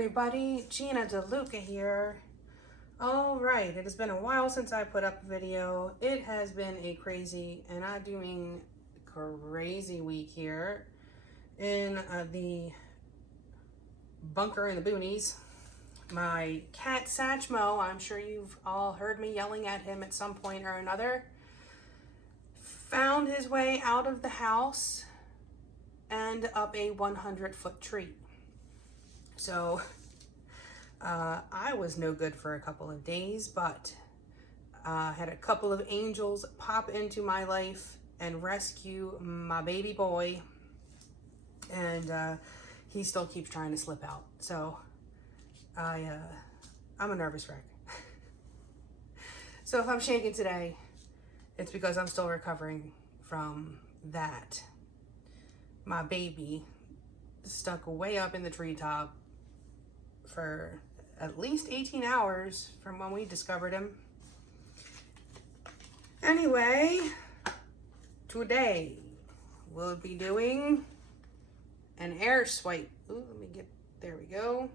everybody, Gina DeLuca here. Alright, it has been a while since I put up a video. It has been a crazy, and I do mean crazy week here in the bunker in the boonies. My cat Satchmo, I'm sure you've all heard me yelling at him at some point or another, found his way out of the house and up a 100-foot tree. So I was no good for a couple of days, but had a couple of angels pop into my life and rescue my baby boy, and he still keeps trying to slip out. So I'm a nervous wreck. So if I'm shaking today, it's because I'm still recovering from that. My baby stuck way up in the treetop for at least 18 hours from when we discovered him. Anyway, today we'll be doing an air swipe. Ooh, let me get, there we go.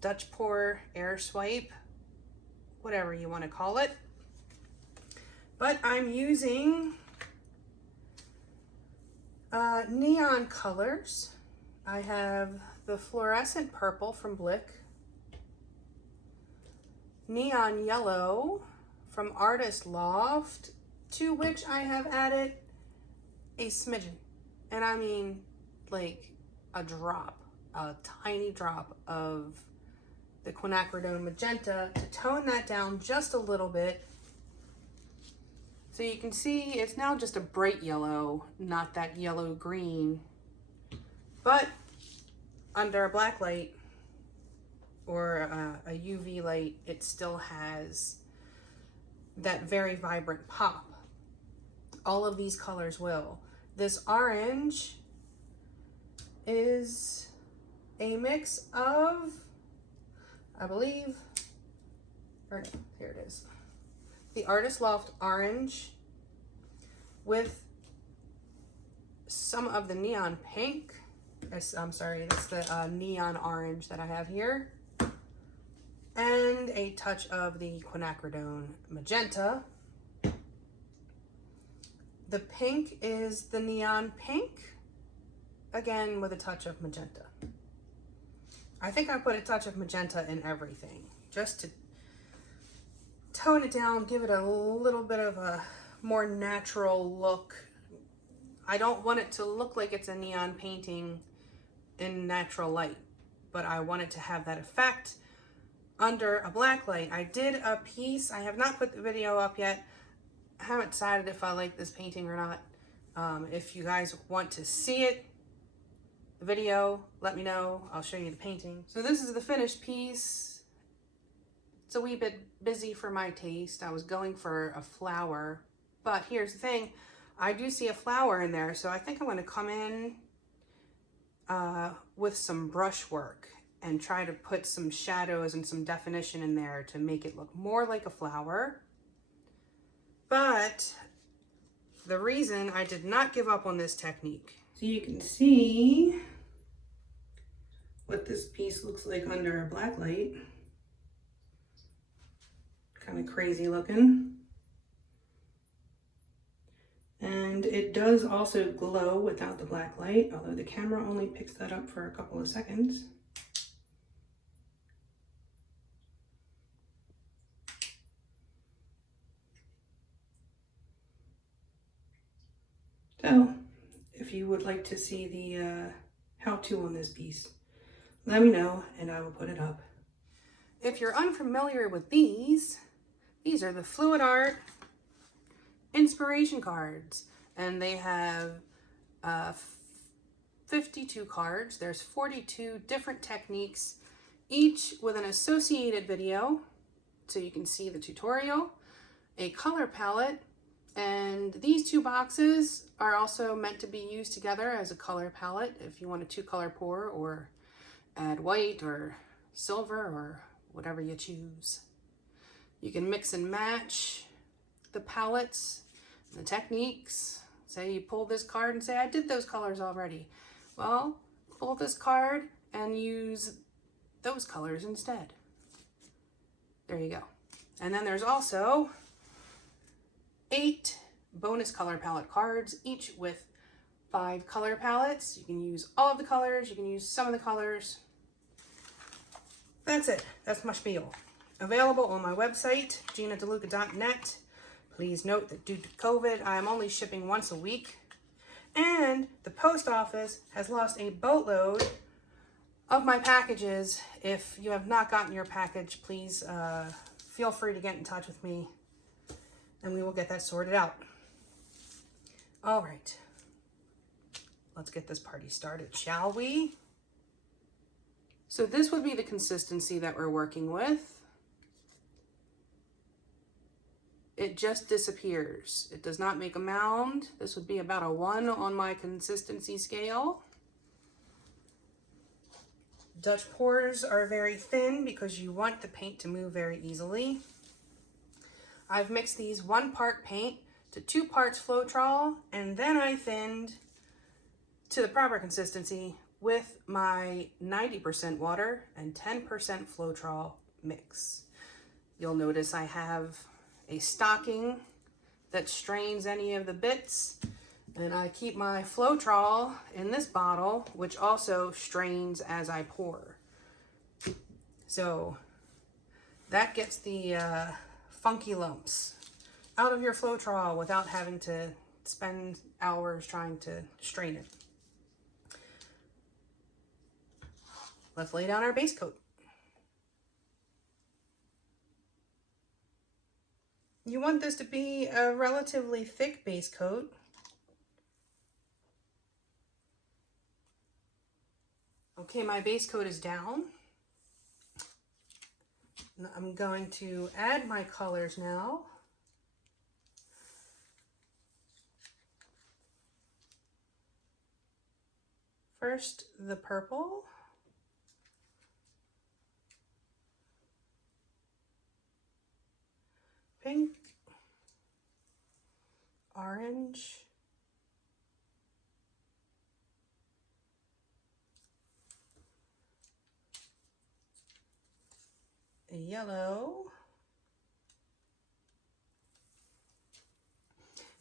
Dutch pour air swipe, whatever you want to call it. But I'm using neon colors. I have the fluorescent purple from Blick, neon yellow from Artist Loft, to which I have added a smidgen, and I mean like a drop, a tiny drop of the quinacridone magenta to tone that down just a little bit. So you can see it's now just a bright yellow, not that yellow green, but under a black light or a UV light, it still has that very vibrant pop. All of these colors will. This orange is a mix of, I believe, or no, here it is. The Artist Loft orange with some of the neon pink. I'm sorry, that's the neon orange that I have here. And a touch of the quinacridone magenta. The pink is the neon pink, again with a touch of magenta. I think I put a touch of magenta in everything, just to tone it down, give it a little bit of a more natural look. I don't want it to look like it's a neon painting in natural light, but I want it to have that effect under a black light. I did a piece, I have not put the video up yet. I haven't decided if I like this painting or not. If you guys want to see it, the video, let me know. I'll show you the painting. So this is the finished piece. It's a wee bit busy for my taste. I was going for a flower, but here's the thing. I do see a flower in there, so I think I'm going to come in with some brush work and try to put some shadows and some definition in there to make it look more like a flower. But the reason I did not give up on this technique, so you can see what this piece looks like under a black light. Kind of crazy looking. And it does also glow without the black light, although the camera only picks that up for a couple of seconds. So, if you would like to see the how-to on this piece, let me know and I will put it up. If you're unfamiliar with these are the Fluid Art inspiration cards, and they have 52 cards. There's 42 different techniques, each with an associated video, so you can see the tutorial, a color palette, and these two boxes are also meant to be used together as a color palette if you want a 2-color pour or add white or silver or whatever you choose. You can mix and match the palettes, the techniques. Say you pull this card and say, I did those colors already. Well, pull this card and use those colors instead. There you go. And then there's also 8 bonus color palette cards, each with 5 color palettes. You can use all of the colors, you can use some of the colors. That's it. That's my spiel. Available on my website, ginadeluca.net. Please note that due to COVID, I am only shipping once a week. And the post office has lost a boatload of my packages. If you have not gotten your package, please feel free to get in touch with me and we will get that sorted out. All right. Let's get this party started, shall we? So this would be the consistency that we're working with. It just disappears. It does not make a mound. This would be about a 1 on my consistency scale. Dutch pours are very thin because you want the paint to move very easily. I've mixed these 1 part paint to 2 parts Floetrol, and then I thinned to the proper consistency with my 90% water and 10% Floetrol mix. You'll notice I have a stocking that strains any of the bits, and I keep my Floetrol in this bottle, which also strains as I pour. So that gets the funky lumps out of your Floetrol without having to spend hours trying to strain it. Let's lay down our base coat. You want this to be a relatively thick base coat. Okay, my base coat is down. I'm going to add my colors now. First, the purple. Pink, orange, a yellow,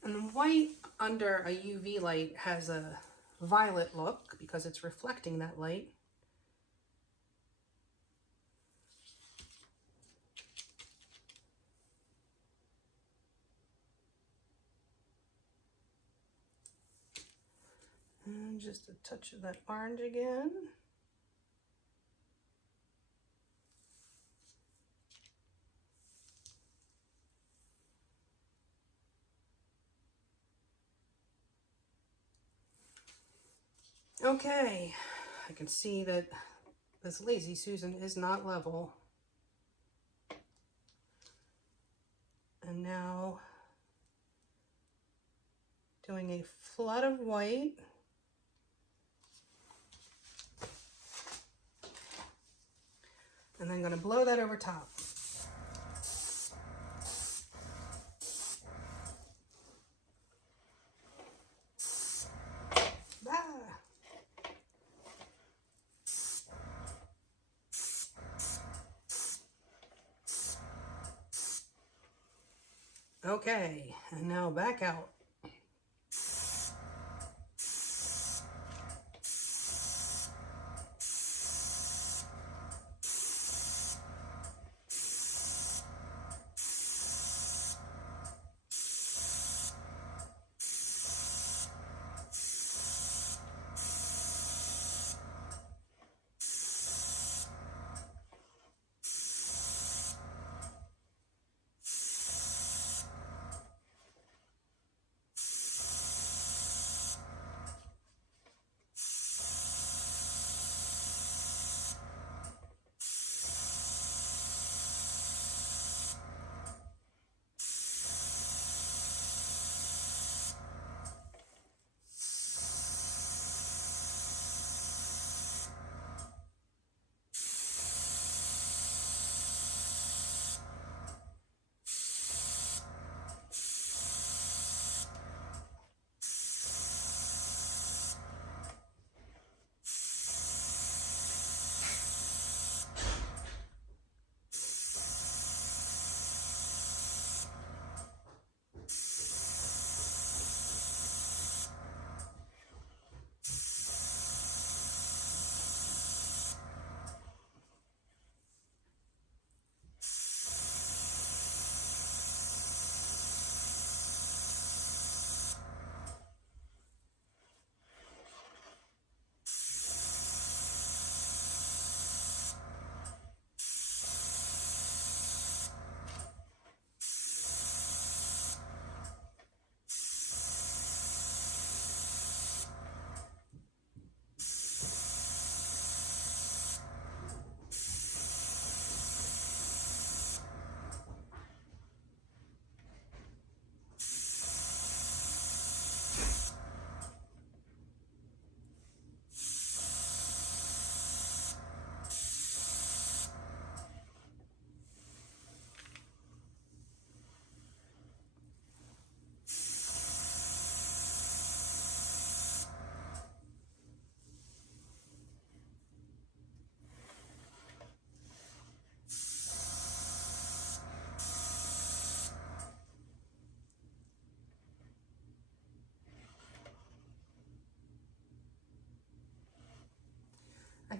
and the white under a UV light has a violet look because it's reflecting that light. And just a touch of that orange again. Okay, I can see that this Lazy Susan is not level. And now doing a flood of white. And then I'm going to blow that over top. Ah. Okay, and now back out.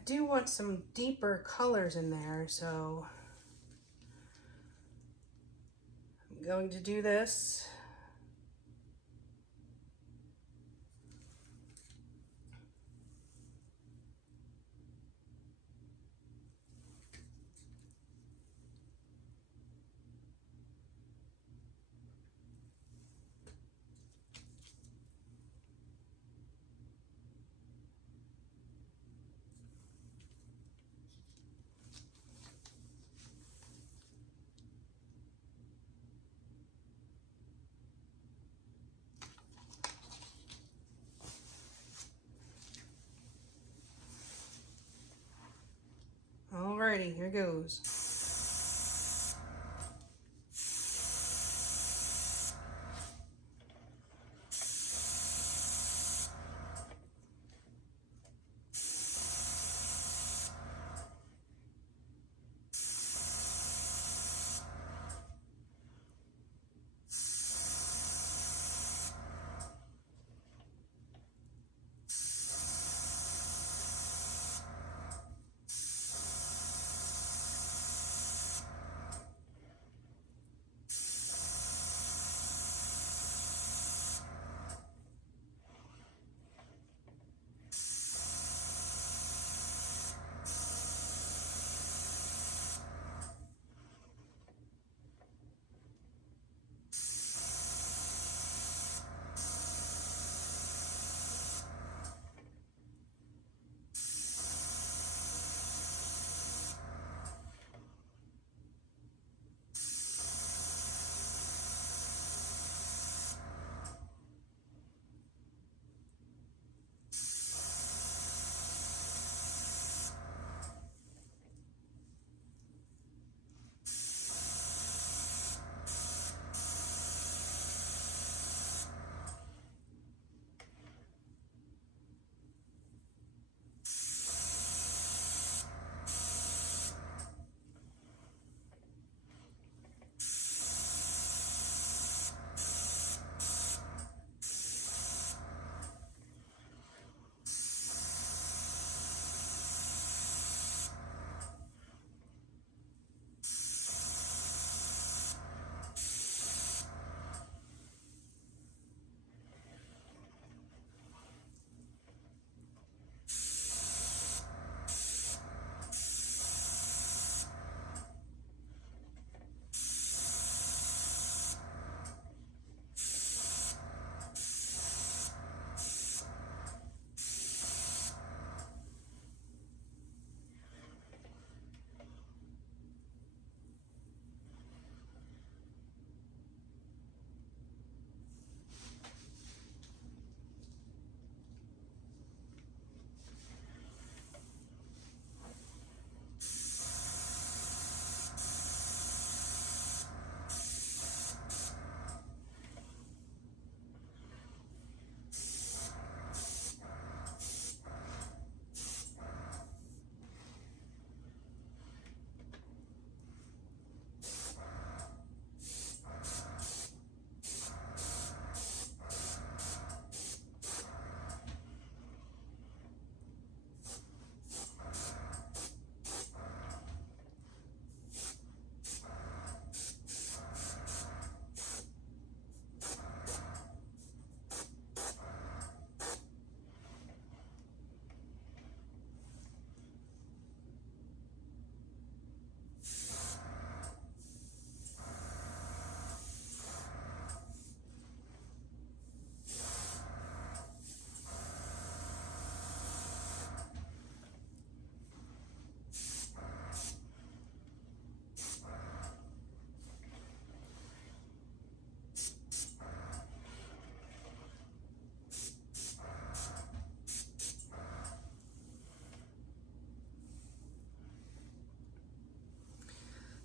do want some deeper colors in there, so I'm going to do this. Alrighty, here goes.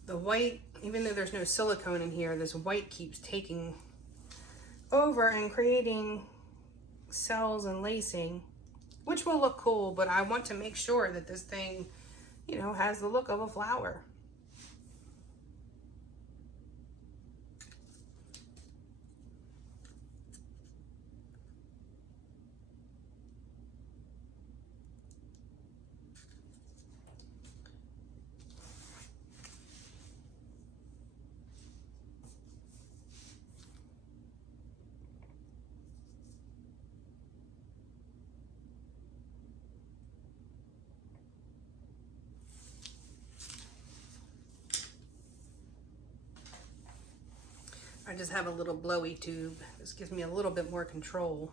The white, even though there's no silicone in here, this white keeps taking over and creating cells and lacing, which will look cool, but I want to make sure that this thing, you know, has the look of a flower. I just have a little blowy tube. This gives me a little bit more control.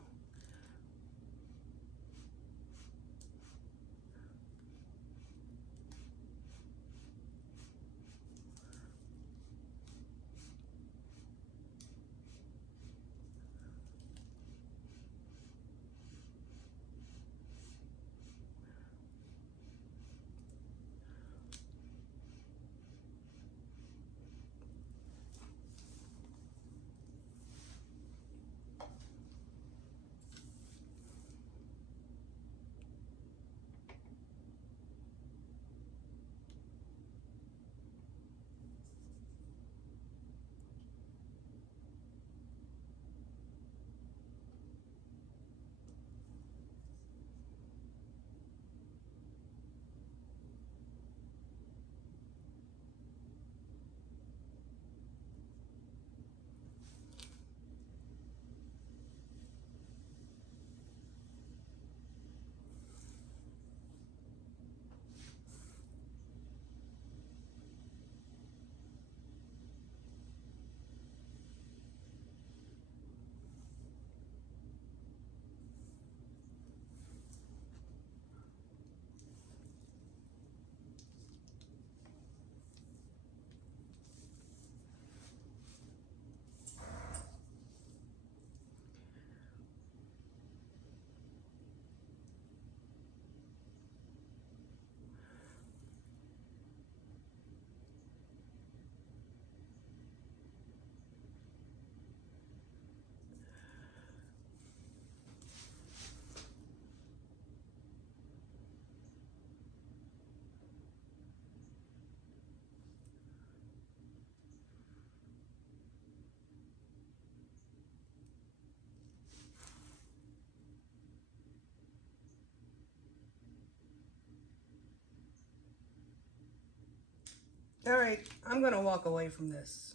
All right, I'm gonna walk away from this.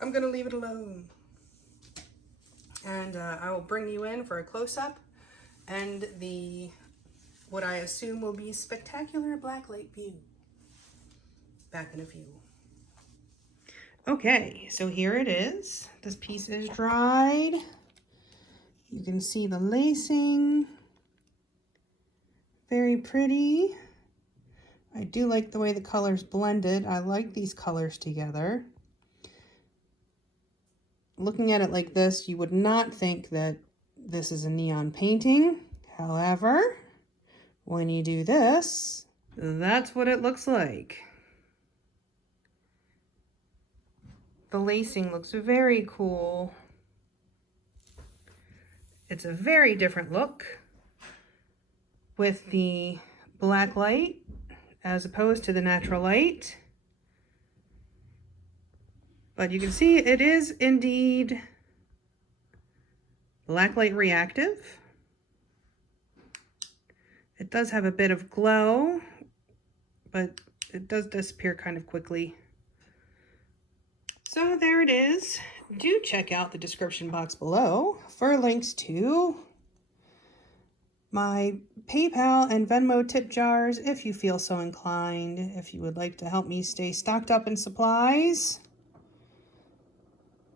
I'm gonna leave it alone. And I will bring you in for a close-up and what I assume will be spectacular blacklight view. Back in a few. Okay, so here it is. This piece is dried. You can see the lacing. Very pretty. I do like the way the colors blended. I like these colors together. Looking at it like this, you would not think that this is a neon painting. However, when you do this, that's what it looks like. The lacing looks very cool. It's a very different look with the black light as opposed to the natural light. But you can see it is indeed blacklight reactive. It does have a bit of glow, but it does disappear kind of quickly. So there it is. Do check out the description box below for links to my PayPal and Venmo tip jars if you feel so inclined. If you would like to help me stay stocked up in supplies,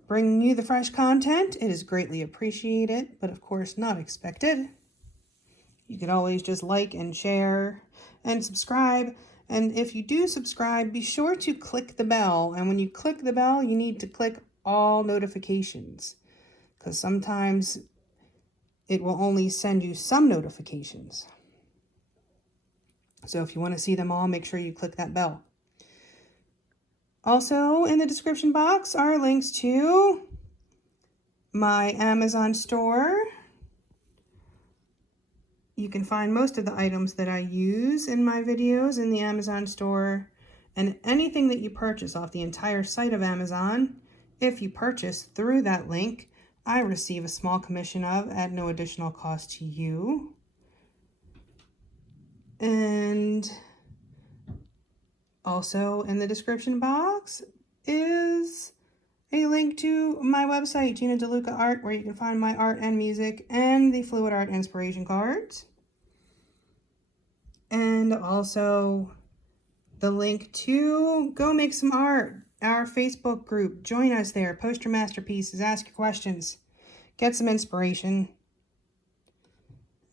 bringing you the fresh content, it is greatly appreciated, but of course not expected. You can always just like and share and subscribe. And if you do subscribe, be sure to click the bell. And when you click the bell, you need to click all notifications, because sometimes it will only send you some notifications. So if you want to see them all, make sure you click that bell. Also in the description box are links to my Amazon store. You can find most of the items that I use in my videos in the Amazon store, and anything that you purchase off the entire site of Amazon, if you purchase through that link, I receive a small commission of at no additional cost to you. And also in the description box is a link to my website, Gina DeLuca Art, where you can find my art and music and the Fluid Art inspiration cards. And also the link to go make some art. our Facebook group. Join us there. Post your masterpieces. Ask your questions. Get some inspiration.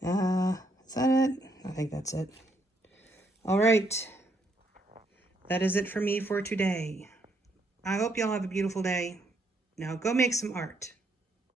Is that it? I think that's it. All right. That is it for me for today. I hope y'all have a beautiful day. Now go make some art.